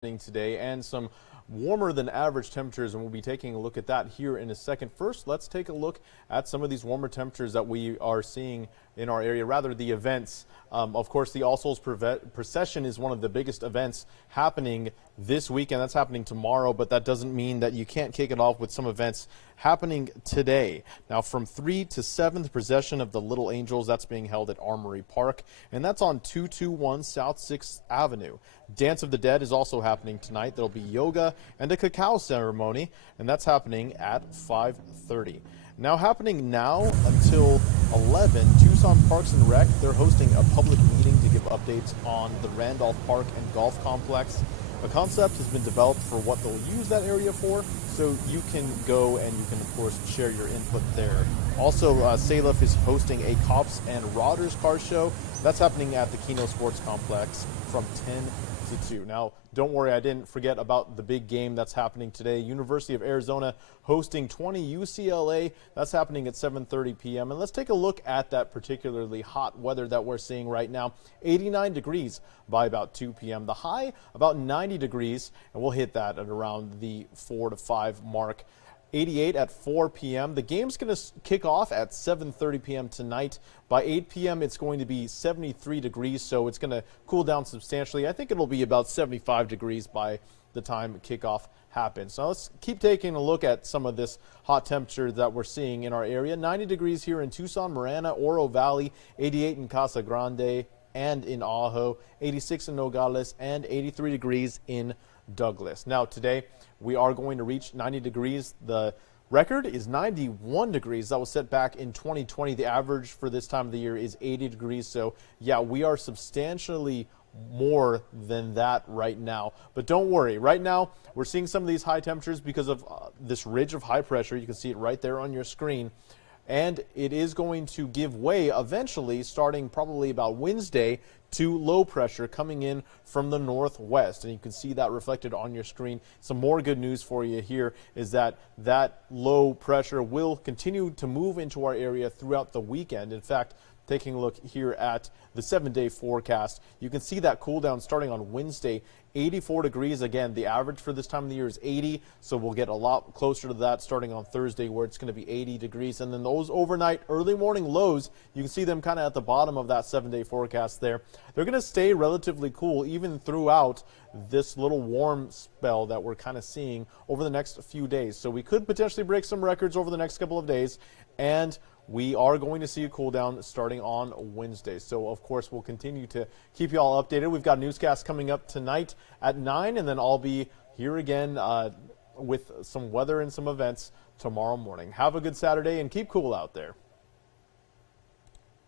today and some warmer than average temperatures, and we'll be taking a look at that here in a second. First, let's take a look at some of these warmer temperatures that we are seeing in our area, rather the events. Of course, the All Souls procession is one of the biggest events happening this weekend. That's happening tomorrow, but that doesn't mean that you can't kick it off with some events happening today. Now, from 3 to 7, the procession of the Little Angels, that's being held at Armory Park, and that's on 221 South 6th Avenue. Dance of the Dead is also happening tonight. There'll be yoga and a cacao ceremony, and that's happening at 5:30. Now, happening now until 11, Tucson Parks and Rec, they're hosting a public meeting to give updates on the Randolph Park and Golf Complex. A concept has been developed for what they'll use that area for, so you can go and you can, of course, share your input there. Also, Salif is hosting a Cops and Rodders car show. That's happening at the Keno Sports Complex from 10 to 2. Now, don't worry, I didn't forget about the big game that's happening today. University of Arizona hosting 20 UCLA. That's happening at 7:30 p.m. And let's take a look at that particularly hot weather that we're seeing right now. 89 degrees by about 2 p.m. The high about 90 degrees, and we'll hit that at around the 4 to 5 mark. 88 at 4 p.m. The game's going to kick off at 7:30 p.m. tonight. By 8 p.m. it's going to be 73 degrees, so it's going to cool down substantially. I think it'll be about 75 degrees by the time kickoff happens. So let's keep taking a look at some of this hot temperature that we're seeing in our area. 90 degrees here in Tucson, Marana, Oro Valley, 88 in Casa Grande and in Ajo, 86 in Nogales, and 83 degrees in Douglas. Now, today we are going to reach 90 degrees. The record is 91 degrees. That was set back in 2020. The average for this time of the year is 80 degrees. So, yeah, we are substantially more than that right now. But don't worry. Right now, we're seeing some of these high temperatures because of this ridge of high pressure. You can see it right there on your screen. And it is going to give way eventually, starting probably about Wednesday, to low pressure coming in from the northwest. And you can see that reflected on your screen. Some more good news for you here is that that low pressure will continue to move into our area throughout the weekend. In fact, taking a look here at the 7-day forecast, you can see that cool down starting on Wednesday. 84 degrees. Again, the average for this time of the year is 80, so we'll get a lot closer to that starting on Thursday, where it's going to be 80 degrees. And then those overnight early morning lows, you can see them kind of at the bottom of that 7-day forecast there. They're going to stay relatively cool even throughout this little warm spell that we're kind of seeing over the next few days. So we could potentially break some records over the next couple of days, and we are going to see a cool down starting on Wednesday. So, of course, we'll continue to keep you all updated. We've got newscasts coming up tonight at 9, and then I'll be here again with some weather and some events tomorrow morning. Have a good Saturday and keep cool out there.